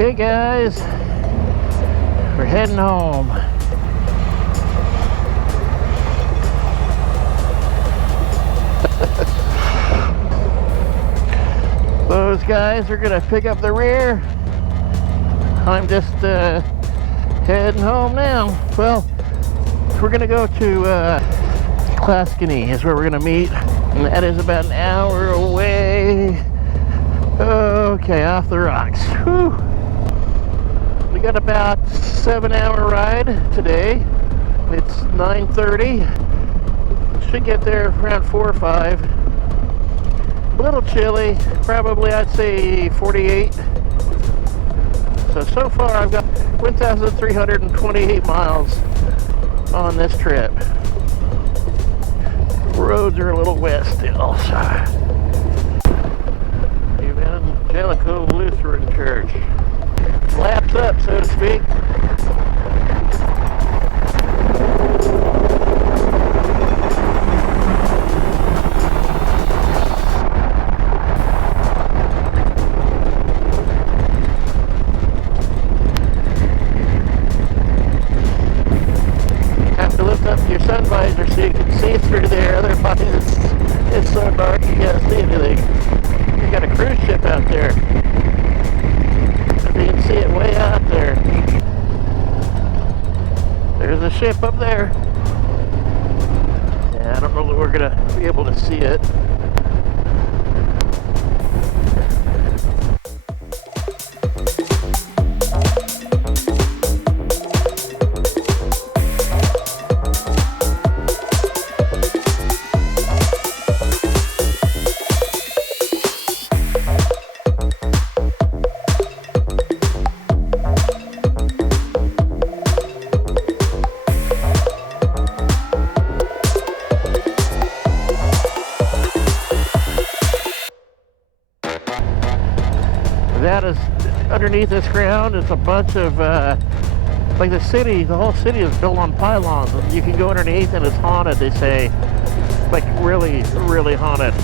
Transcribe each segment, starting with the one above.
Okay guys, we're heading home. Those guys are gonna pick up the rear. I'm just heading home now. Well, we're gonna go to Clascany is where we're gonna meet, and that is about an hour away. Okay, off the rocks. Whew. We got about 7-hour ride today. It's 9:30. Should get there around 4 or 5. A little chilly, probably I'd say 48. So far I've got 1,328 miles on this trip. Roads are a little wet still. Evangelical Lutheran Church. Laps up, so to speak. Have to lift up your sun visor so you can see through there. Otherwise, it's so dark you can't see anything. You got a cruise ship out there. You can see it way out there. There's a ship up there. Yeah, I don't know that we're gonna be able to see it. That is underneath this ground is a bunch of like the whole city is built on pylons, and you can go underneath and it's haunted, they say. Like really, really haunted.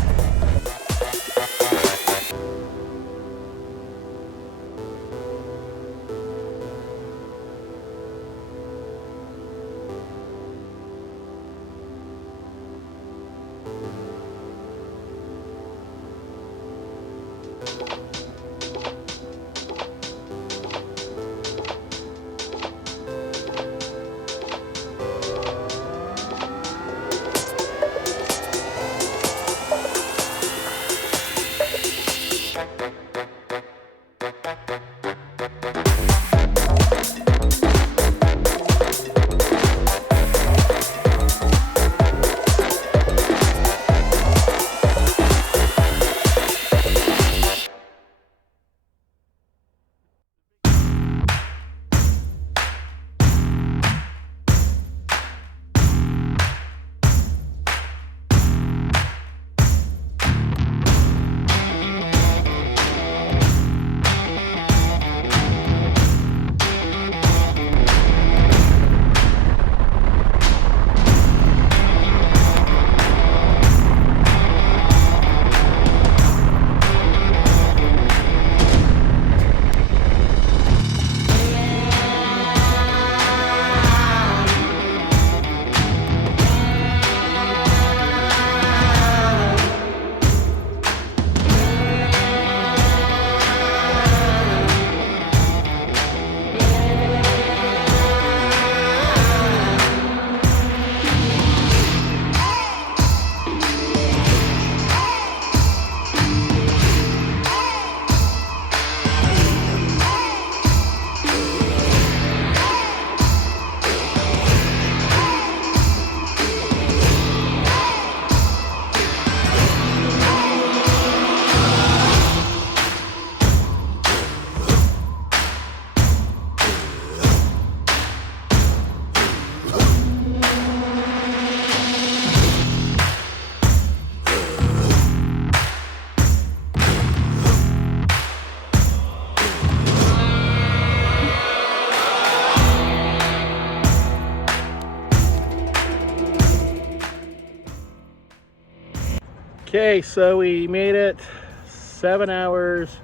Okay, so we made it 7 hours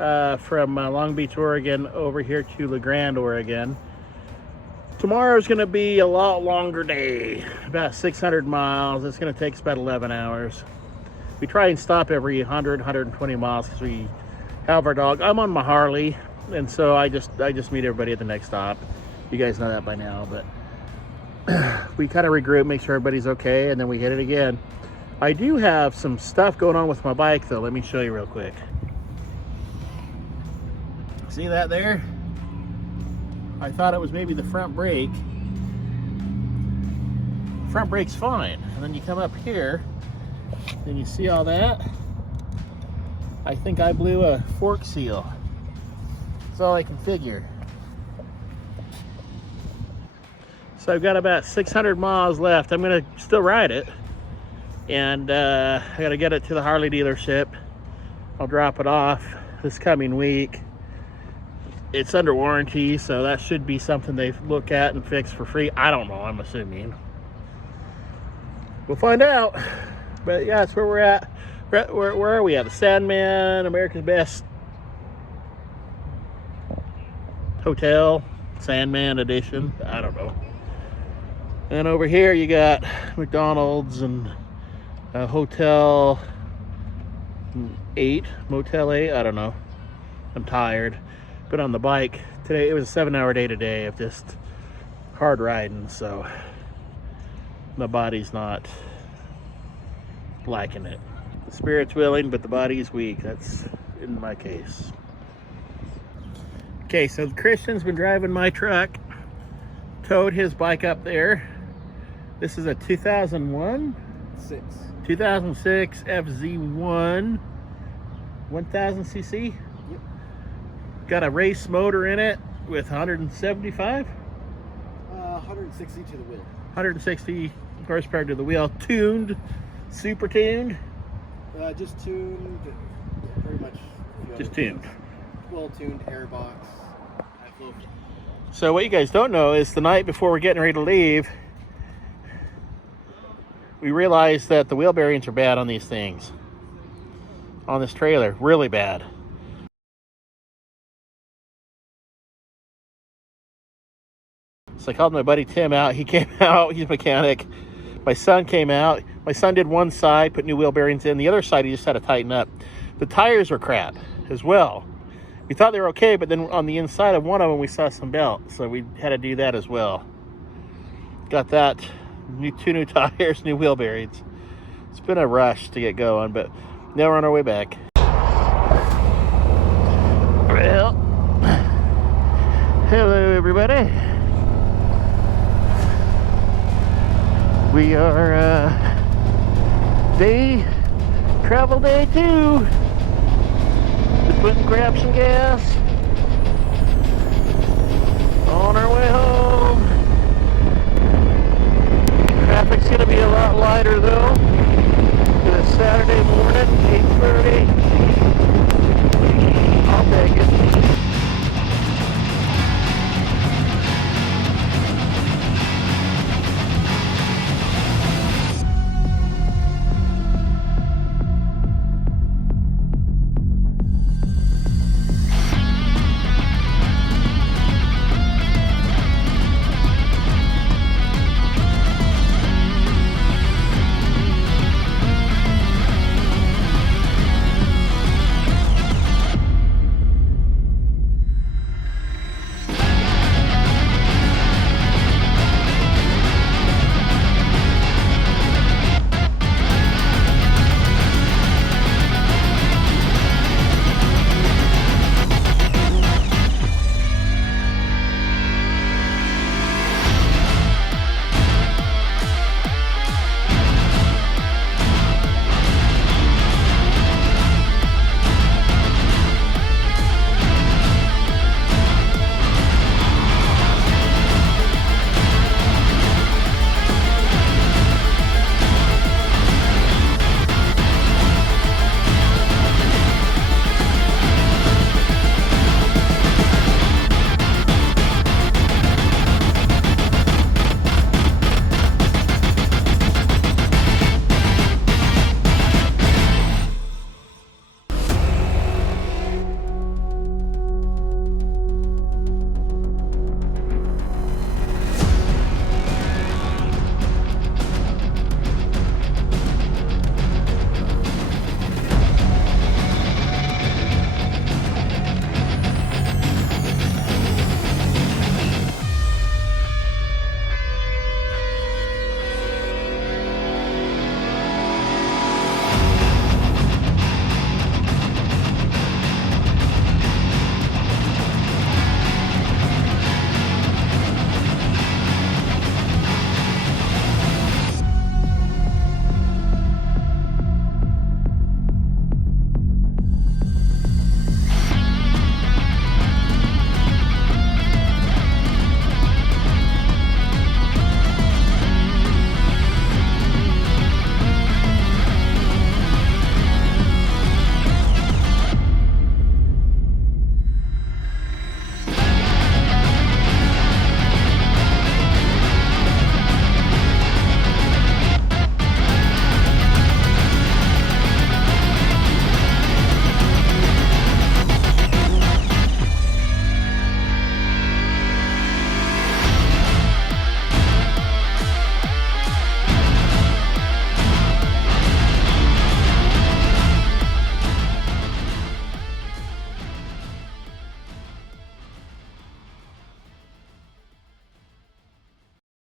from Long Beach, Oregon over here to La Grande, Oregon. Tomorrow's going to be a lot longer day, about 600 miles. It's going to take us about 11 hours. We try and stop every 100, 120 miles because we have our dog. I'm on my Harley, and so I just meet everybody at the next stop. You guys know that by now, but we kind of regroup, make sure everybody's okay, and then we hit it again. I do have some stuff going on with my bike, though. Let me show you real quick. See that there? I thought it was maybe the front brake. Front brake's fine. And then you come up here, and you see all that? I think I blew a fork seal. That's all I can figure. So I've got about 600 miles left. I'm gonna still ride it. And I gotta get it to the Harley dealership. I'll drop it off this coming week. It's under warranty, so that should be something they look at and fix for free. I don't know, I'm assuming. We'll find out. But yeah, that's where we're at. Where are we at? The Sandman, America's Best Hotel, Sandman edition. I don't know. And over here you got McDonald's and Hotel 8, Motel 8, I don't know. I'm tired. Been on the bike today. It was a 7-hour day today of just hard riding, so my body's not liking it. The spirit's willing, but the body's weak. That's in my case. Okay, so Christian's been driving my truck, towed his bike up there. This is a 2006 FZ1 1000cc. Yep. Got a race motor in it with 175? 160 to the wheel. 160 horsepower to the wheel. Tuned, super tuned? Just tuned, pretty much. Just tuned. Well tuned, airbox. So what you guys don't know is the night before we're getting ready to leave, we realized that the wheel bearings are bad on these things. On this trailer, really bad. So I called my buddy Tim out. He came out, he's a mechanic. My son came out. My son did one side, put new wheel bearings in. The other side, he just had to tighten up. The tires were crap as well. We thought they were okay, but then on the inside of one of them, we saw some belt. So we had to do that as well. Got that, two new tires, new wheel bearings. It's been a rush to get going, but now we're on our way back. Well, hello everybody. We are travel day 2. Just went and grabbed some gas. On our way home. Traffic's gonna be a lot lighter though. It's Saturday morning.